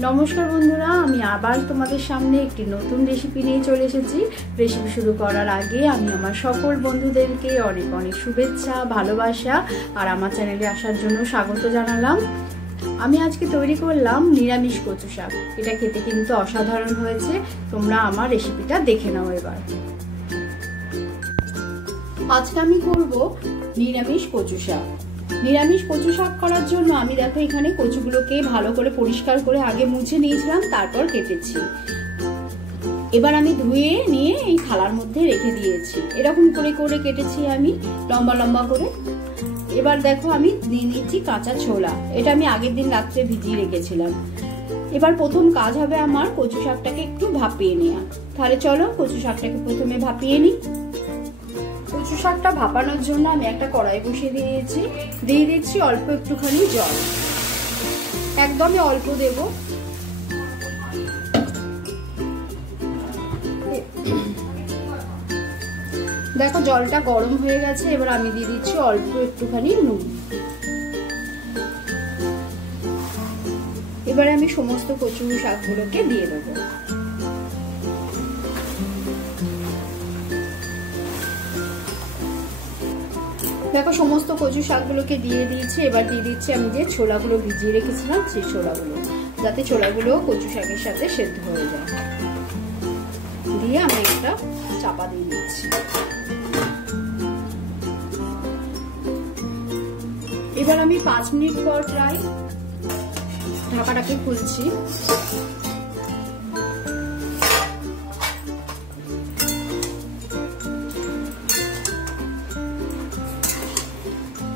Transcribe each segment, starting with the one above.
नमस्कार बंधुरा आमी आबार तोमादेर सामने एकटी नतून रेसिपि निये चले एसेछि। रेसिपि शुरू करार आगे आमी आमार सकल बंधुदेरके अनेक अनेक शुभेच्छा भालोबासा और आमार चैनेले आसार जोन्नो स्वागत जानालाम। आमी आजके तैरी करलाम निरामिष कचु शाक। एटा खेते किन्तु असाधारण हयेछे। तोमरा आमार रेसिपिटा देखे नाओ एबार। आजके आमी करबो निरामिष कचु शाक। निरामिष कचु शाक करार जोन्नो आमी देखो एखाने कचुगुलोके भालो करे परिष्कार करे आगे मुछे नियेछिलाम, तारपर केटेछि। एबार आमी धुए निये एई थालार मध्ये रेखे दियेछि। एरकम करे करे केटेछि आमी लम्बा लम्बा करे। एबार देखो आमी दिये निচ্ছি काঁচা छोला। এটা আমি আগের দিন রাতে ভিজিয়ে রেখেছিলাম। এবার প্রথম কাজ হবে আমার কচু শাকটাকে একটু ভাপিয়ে নেওয়া। তাহলে চলো কচু শাকটাকে প্রথমে ভাপিয়ে নিই। কচু শাকটা ভাপানোর জন্য আমি একটা কড়াই বসিয়ে দিয়েছি। দিয়ে দিচ্ছি অল্প একটুখানি জল, একদমই অল্প দেব। দেখো জলটা গরম হয়ে গেছে। এবার আমি দিয়ে দিচ্ছি অল্প একটুখানি নুন। এবারে আমি সমস্ত কচু শাকগুলোকে দিয়ে দেব। দেখো সমস্ত কচু শাকগুলোকে দিয়ে দিয়েছি। এবার দিয়ে দিচ্ছি আমি যে ছোলাগুলো ভিজিয়ে রেখেছিলাম সেই ছোলাগুলো, যাতে ছোলাগুলো কচু শাকের সাথে সেদ্ধ হয়ে যায়। দিয়ে আমি একটা চাপা দিয়ে দিচ্ছি। এবার আমি 5 মিনিট পর প্রায় ঢাকাটাকে খুলছি।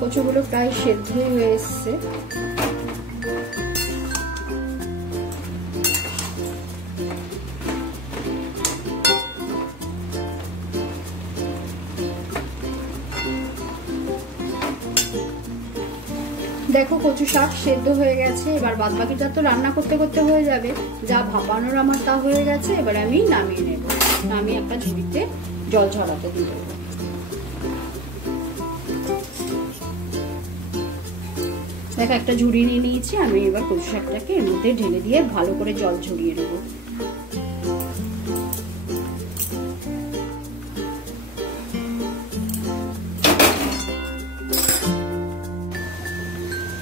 কচুগুলো প্রায় সেদ্ধ হয়ে এসেছে। দেখো কচু শাক সেদ্ধ হয়ে গেছে। এবার বাদবাকিটা তো রান্না করতে করতে হয়ে যাবে। যা ভাপানোর আমার তা হয়ে গেছে। এবার আমি নামিয়ে নেব। নামিয়ে একটা ঝুড়িতে জল ঝরাতে দিয়ে দেবো। দেখো একটা ঝুড়ি নিয়ে নিয়েছি। আমি এবার কচু শাকটাকে এর মধ্যে ঢেলে দিয়ে ভালো করে জল ঝরিয়ে নেব।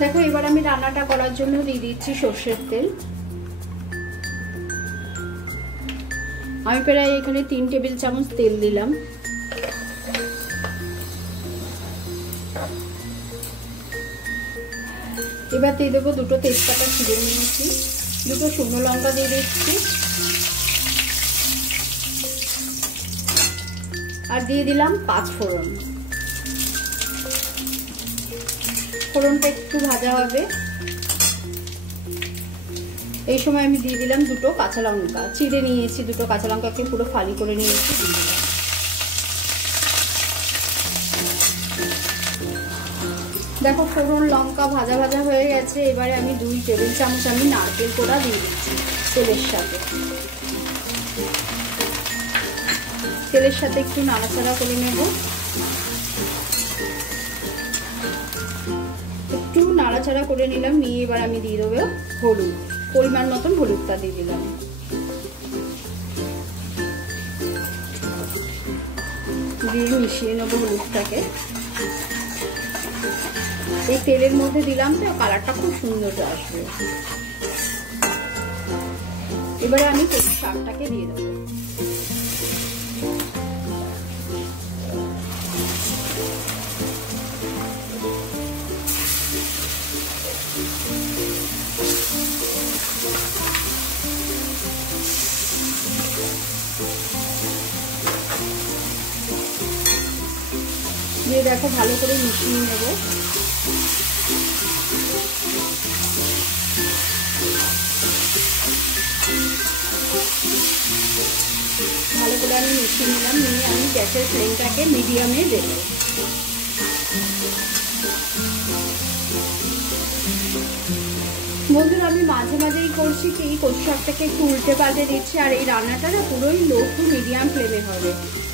দেখো এবার আমি রান্নাটা করার জন্য দিয়ে দিচ্ছি সরষের তেল। আমি প্রায় এখানে 3 টেবিল চামচ তেল দিলাম। এবার দিয়ে দেবো দুটো তেজপাতা ছিঁড়ে নিয়েছি, দুটো শুকনো লঙ্কা দিয়ে দিচ্ছি, আর দিয়ে দিলাম 5 ফোড়ন। ফোড়নটা একটু ভাজা হবে। এই সময় আমি দিয়ে দিলাম দুটো কাঁচা লঙ্কা চিড়ে নিয়েছি। দুটো কাঁচা লঙ্কাকে পুরো ফালি করে নিয়েছি। দেখো ফোড়ন লঙ্কা ভাজা ভাজা হয়ে গেছে। এবারে আমি 2 টেবিল চামচ আমি নারকেল কোড়া দিয়ে দিচ্ছি তেলের সাথে। তেলের সাথে একটু নাড়াচাড়া করে নেব। একটু নাড়াচাড়া করে নিলাম। নিয়ে এবার আমি দিয়ে দেবো হলুদ, পরিমাণ মতন হলুদটা দিয়ে দিলাম। দিয়ে মিশিয়ে নেবো হলুদটাকে। এই তেলের মধ্যে দিলাম তো কালারটা খুব সুন্দর আসবে। এবারে আমি কচু শাকটাকে দিয়ে দেবো। দিয়ে দেখো ভালো করে মিশিয়ে নেব। ভালো করে আমি মিশিয়ে নিলাম। নিয়ে আমি গ্যাসের ফ্লেমটাকে মিডিয়ামে দেব। বন্ধুরা আমি মাঝে মাঝেই করছি কি কচু শাকটাকে একটু উল্টে পাল্টে দিচ্ছি। আর এই রান্নাটা না পুরোই লো টু মিডিয়াম ফ্লেমে হবে।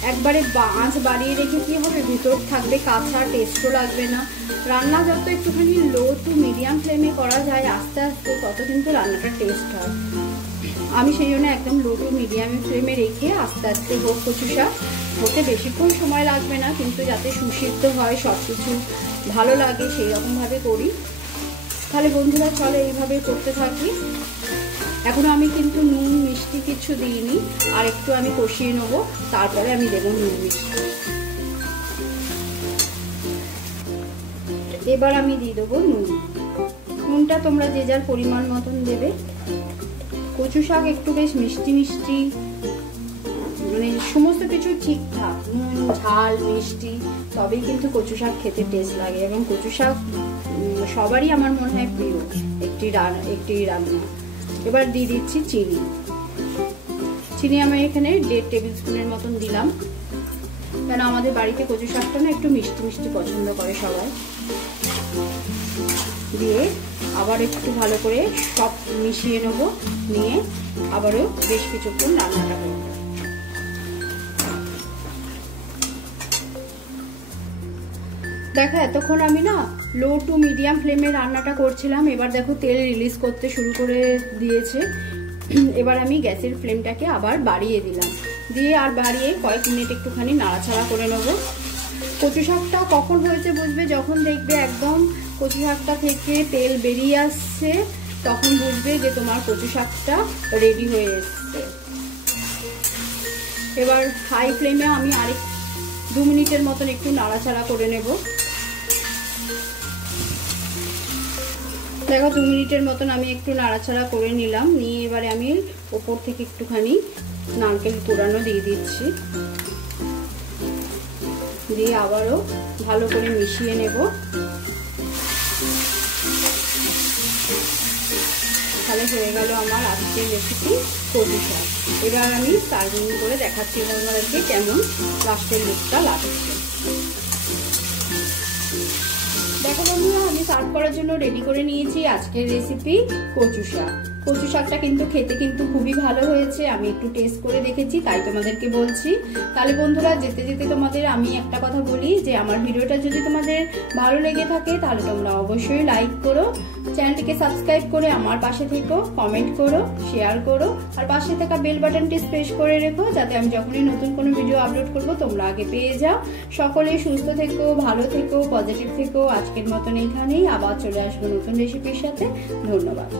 একবারে আঁচ বাড়িয়ে রেখে কি হবে, ভিতর থাকবে কাঁচা, টেস্টও লাগবে না। রান্না যত একটুখানি লো টু মিডিয়াম ফ্লেমে করা যায় আস্তে আস্তে, তত কিন্তু রান্নাটা টেস্ট হয়। আমি সেই জন্য একদম লো টু মিডিয়াম ফ্লেমে রেখে আস্তে আস্তে হোক কচু শাক, হতে বেশিক্ষণ সময় লাগবে না, কিন্তু যাতে সুসিদ্ধ হয়, সব কিছু ভালো লাগে সেই রকমভাবে করি। তাহলে বন্ধুরা চলো এইভাবে করতে থাকি। এখনো আমি কিন্তু নুন মিষ্টি কিছু দিইনি, আর একটু আমি কষিয়ে নেবো, তারপরে আমি দেবো নুন মিষ্টি। এবার আমি দিয়ে দেবো নুন। নুনটা তোমরা যে যার পরিমাণ মতন দেবে। কচু শাক একটু বেশ মিষ্টি মিষ্টি, মানে সমস্ত কিছু ঠিকঠাক, নুন ঝাল মিষ্টি, তবেই কিন্তু কচু শাক খেতে টেস্ট লাগে। এবং কচু শাক সবারই আমার মনে হয় প্রিয় একটি রান্না। এবার দিয়ে দিচ্ছি চিনি। চিনি আমি এখানে 1.5 টেবিল স্পুনের মতন দিলাম, কারণ আমাদের বাড়িতে কচু শাকটা না একটু মিষ্টি মিষ্টি পছন্দ করে সবাই। দিয়ে আবার একটু ভালো করে সব মিশিয়ে নেবো, নিয়ে আবারও বেশ কিছুক্ষণ রান্নাটা করব। দেখো এতক্ষণ আমি না লো টু মিডিয়াম ফ্লেমে রান্নাটা করছিলাম। এবার দেখো তেল রিলিজ করতে শুরু করে দিয়েছে। এবার আমি গ্যাসের ফ্লেমটাকে আবার বাড়িয়ে দিলাম, দিয়ে আর বাড়িয়ে কয়েক মিনিট একটুখানি নাড়াচাড়া করে নেব। কচু শাকটা কখন হয়েছে বুঝবে, যখন দেখবে একদম কচু শাকটা থেকে তেল বেরিয়ে আসছে, তখন বুঝবে যে তোমার কচু শাকটা রেডি হয়ে এসছে। এবার হাই ফ্লেমে আমি আর 2 মিনিটের মতন একটু নাড়াচাড়া করে নেব। দেখো 2 মিনিটের মতন আমি একটু নাড়াচাড়া করে নিলাম, নিয়ে এবারে আমি ওপর থেকে একটুখানি নারকেল কুড়ানো দিয়ে দিচ্ছি, দিয়ে আবারও ভালো করে মিশিয়ে নেব। তাহলে হয়ে গেল আমার আজকের রেসিপি কচু শাক। এবার আমি সার্ভিং করে দেখাচ্ছি তোমাদেরকে কেমন লাস্টের লুকটা লাগছে। দেখো বন্ধুরা, আমি সার্ভ করার জন্য রেডি করে নিয়েছি আজকের রেসিপি কচু শাক। কচু শাকটা কিন্তু খেতে কিন্তু খুবই ভালো হয়েছে, আমি একটু টেস্ট করে দেখেছি তাই তোমাদেরকে বলছি। তাহলে বন্ধুরা যেতে যেতে তোমাদের আমি একটা কথা বলি, যে আমার ভিডিওটা যদি তোমাদের ভালো লেগে থাকে তাহলে তোমরা অবশ্যই লাইক করো, চ্যানেলটিকে সাবস্ক্রাইব করে আমার পাশে থেকো, কমেন্ট করো, শেয়ার করো, আর পাশে থাকা বেল বাটনটি প্রেস করে রেখো, যাতে আমি যখনই নতুন কোনো ভিডিও আপলোড করবো তোমরা আগে পেয়ে যাও। সকলেই সুস্থ থেকো, ভালো থেকো, পজিটিভ থেকো। আজকের মতন এইখানেই, আবার চলে আসবো নতুন রেসিপির সাথে। ধন্যবাদ।